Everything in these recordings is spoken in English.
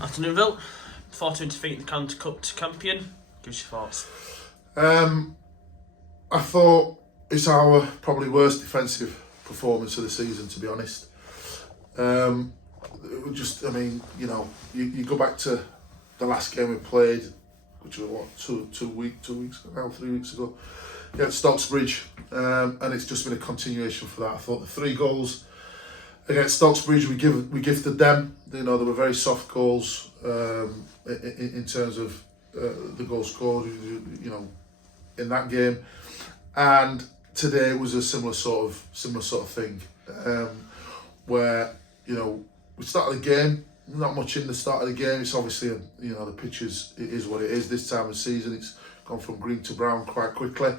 Afternoon, Vill. 4-2 defeat in the County Cup to Campion. Give us your thoughts. I thought it's our probably worst defensive performance of the season, to be honest. You go back to the last game we played, which was what, 2 weeks ago now, 3 weeks ago. Yeah, at Stocksbridge, and it's just been a continuation for that. I thought the 3 goals against Stocksbridge we gifted them. You know, they were very soft goals in terms of the goals scored. You know, in that game, and today was a similar sort of thing, where we started the game. Not much in the start of the game. It's obviously the pitch is what it is this time of season. It's gone from green to brown quite quickly,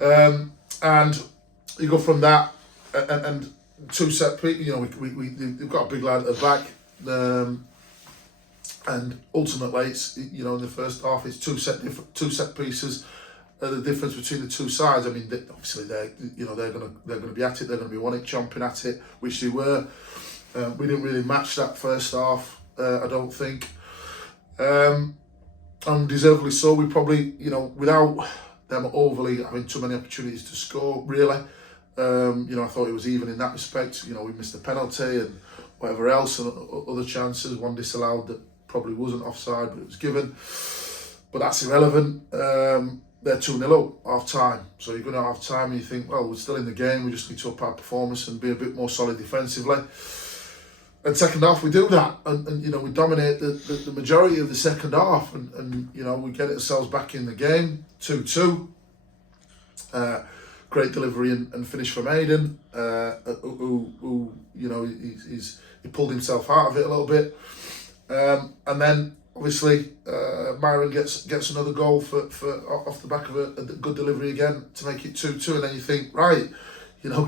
and you go from that and 2 set pieces. We've got a big lad at the back, and ultimately it's in the first half it's two set pieces. The difference between the 2 sides. I mean, obviously they're going to be at it. They're going to be wanting chomping at it, which they were. We didn't really match that first half, I don't think. Undeservedly so. We probably, without them overly having too many opportunities to score, really. I thought it was even in that respect. We missed a penalty and whatever else, and other chances. One disallowed that probably wasn't offside, but it was given. But that's irrelevant. They're 2-0 up, half time. So you're going to half time and you think, well, we're still in the game, we just need to up our performance and be a bit more solid defensively. And second half we do that, and we dominate the majority of the second half, and we get ourselves back in the game, 2-2. Great delivery and finish from Aiden, who he pulled himself out of it a little bit, and then obviously Myron gets another goal for off the back of a good delivery again to make it 2-2, and then you think, right,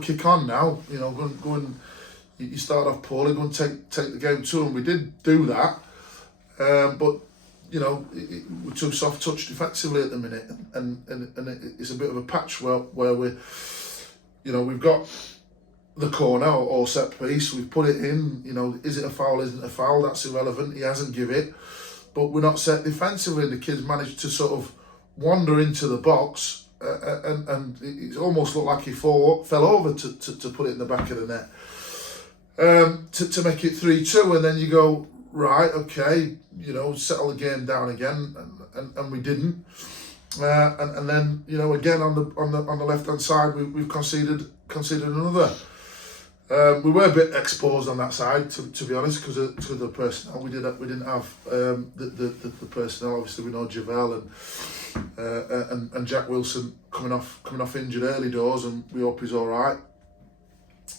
kick on now, go and you start off poorly, go and take the game to them. We did do that, but we're too soft touch defensively at the minute, and it's a bit of a patch where we've got the corner or set piece, we've put it in. Is it a foul? Isn't a foul? That's irrelevant. He hasn't give it, but we're not set defensively. The kids managed to sort of wander into the box, and it almost looked like he fell over to put it in the back of the net. To make it 3-2, and then you go, right, okay, settle the game down again, and we didn't, and then again on the left hand side we've conceded another. We were a bit exposed on that side, to be honest, because of the personnel. We didn't have the personnel. Obviously, we know Javel and Jack Wilson coming off injured early doors, and we hope he's all right.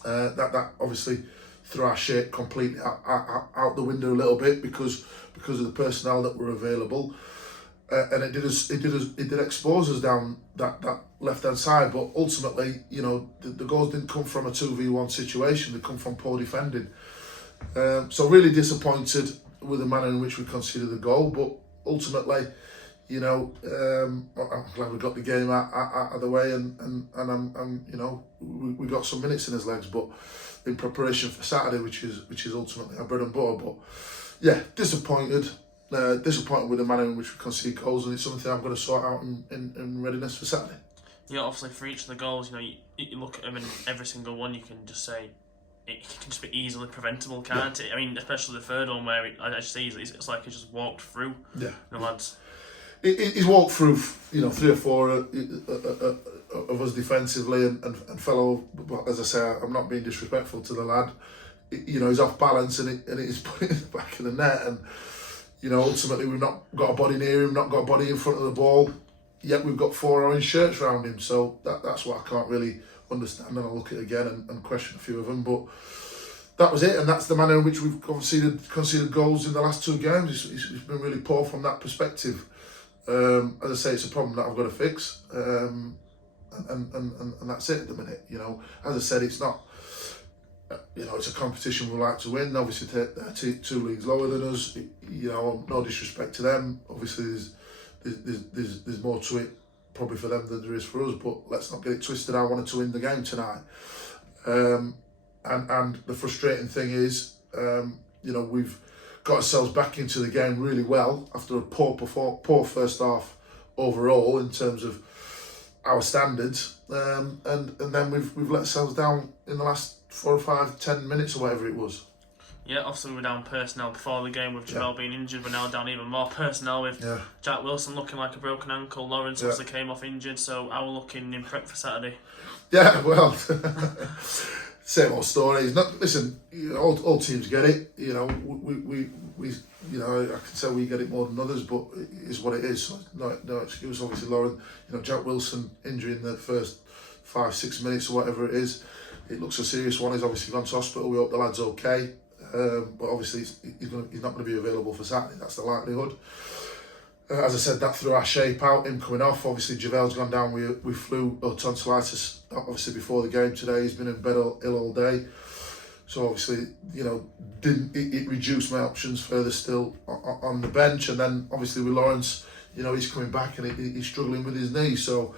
That obviously threw our shape completely out the window a little bit because of the personnel that were available, and it did expose us down that left hand side. But ultimately, the goals didn't come from a 2v1 situation; they come from poor defending. So really disappointed with the manner in which we conceded the goal, but ultimately, I'm glad we got the game out of the way, and we got some minutes in his legs, but in preparation for Saturday, which is ultimately our bread and butter. But yeah, disappointed with the manner in which we concede goals, and it's something I'm going to sort out in readiness for Saturday. Yeah, obviously for each of the goals, you look at them, and every single one you can just say it can just be easily preventable, can't it? I mean, especially the third one where I just see it's like it just walked through. Yeah, the lads. He's walked through, 3 or 4 of us defensively and fell over. As I say, I'm not being disrespectful to the lad. He's off balance and he's put it in the back of the net. And ultimately we've not got a body near him, not got a body in front of the ball. Yet we've got 4 orange shirts around him. So that's what I can't really understand. And I'll look at it again and question a few of them. But that was it, and that's the manner in which we've conceded goals in the last 2 games. It's been really poor from that perspective. As I say, it's a problem that I've got to fix, and that's it at the minute. As I said, it's not. It's a competition we like to win. Obviously, they're 2 leagues lower than us. No disrespect to them. Obviously, there's more to it probably for them than there is for us. But let's not get it twisted. I wanted to win the game tonight, and the frustrating thing is, we've got ourselves back into the game really well after a poor first half overall in terms of our standards, and then we've let ourselves down in the last 4 or 5, 10 minutes or whatever it was. Yeah, obviously we were down personnel before the game with Javel being injured. We're now down even more personnel with Jack Wilson looking like a broken ankle. Lawrence obviously came off injured, so how we're looking in prep for Saturday? Yeah, well, same old stories. Listen, all teams get it. You know, we you know, I can say we get it more than others, but it is what it is. So no excuse. Obviously, Lauren, you know, Jack Wilson injury in the first 5-6 minutes or whatever it is. It looks a serious one. He's obviously gone to hospital. We hope the lad's okay. But obviously he's not going to be available for Saturday. That's the likelihood. As I said, that threw our shape out. Him coming off. Obviously Javel's gone down with flu or tonsillitis. Obviously before the game today, he's been in bed ill all day. So obviously, you know, it reduced my options further still on the bench. And then obviously with Lawrence, you know, he's coming back and he's struggling with his knee. So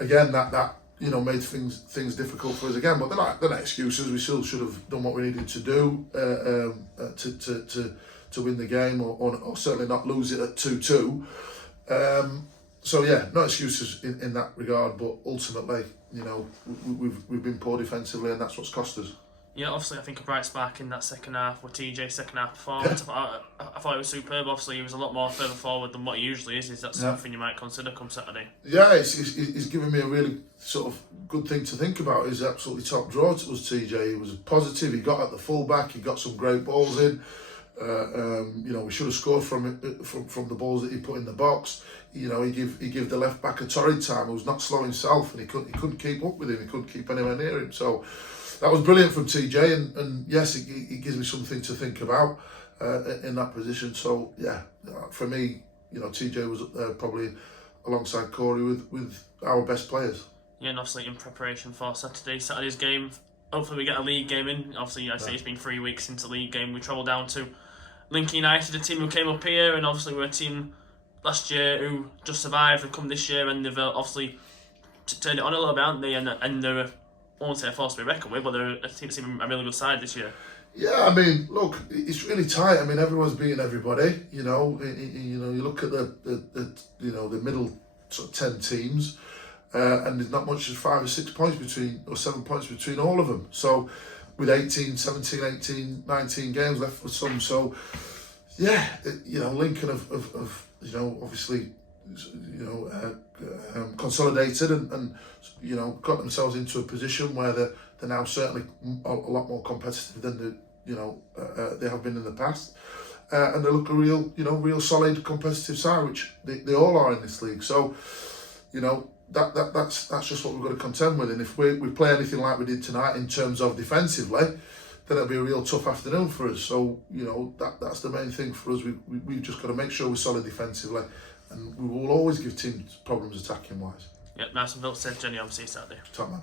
again, that you know, made things difficult for us again. But they're not excuses. We still should have done what we needed to do to win the game, or certainly not lose it at 2-2. So yeah, no excuses in that regard. But ultimately, you know, we've been poor defensively, and that's what's cost us. Yeah, obviously I think a bright spark in that second half with TJ's second half performance. I thought it was superb. Obviously he was a lot more further forward than what he usually is. Is that something you might consider come Saturday? Yeah, he's given me a really sort of good thing to think about. He's absolutely top draw was TJ. He was positive. He got at the full back. He got some great balls in. You know, we should have scored from the balls that he put in the box. You know, he gave the left back a torrid time. Who was not slow himself, and he couldn't keep up with him. He couldn't keep anywhere near him. So that was brilliant from TJ, and yes, it gives me something to think about in that position. So yeah, for me, you know, TJ was up there probably alongside Corey with our best players. Yeah, and obviously in preparation for Saturday's game, hopefully we get a league game in. Obviously, I say it's been 3 weeks since the league game. We travelled down to Lincoln United, a team who came up here, and obviously we're a team last year who just survived and come this year, and they've obviously turned it on a little bit, haven't they? And they're I won't say a force to be reckoned with, but they're a team that's a really good side this year. Yeah, I mean, look, it's really tight. I mean, everyone's beating everybody. You know, you look at the middle sort of 10 teams, and there's not much as 5 or 6 points between, or 7 points between all of them. So, with 17, 18, 19 games left for some. So, yeah, you know, Lincoln have you know, obviously, you know, consolidated and you know, got themselves into a position where they're now certainly a lot more competitive than they have been in the past, and they look a real solid competitive side, which they all are in this league. So, you know, that's just what we've got to contend with. And if we play anything like we did tonight in terms of defensively, then it'll be a real tough afternoon for us. So, you know, that's the main thing for us. We've just got to make sure we're solid defensively, and we will always give teams problems attacking wise. Yeah, nice and Phil said, Jenny, I'm see you Saturday. Top man.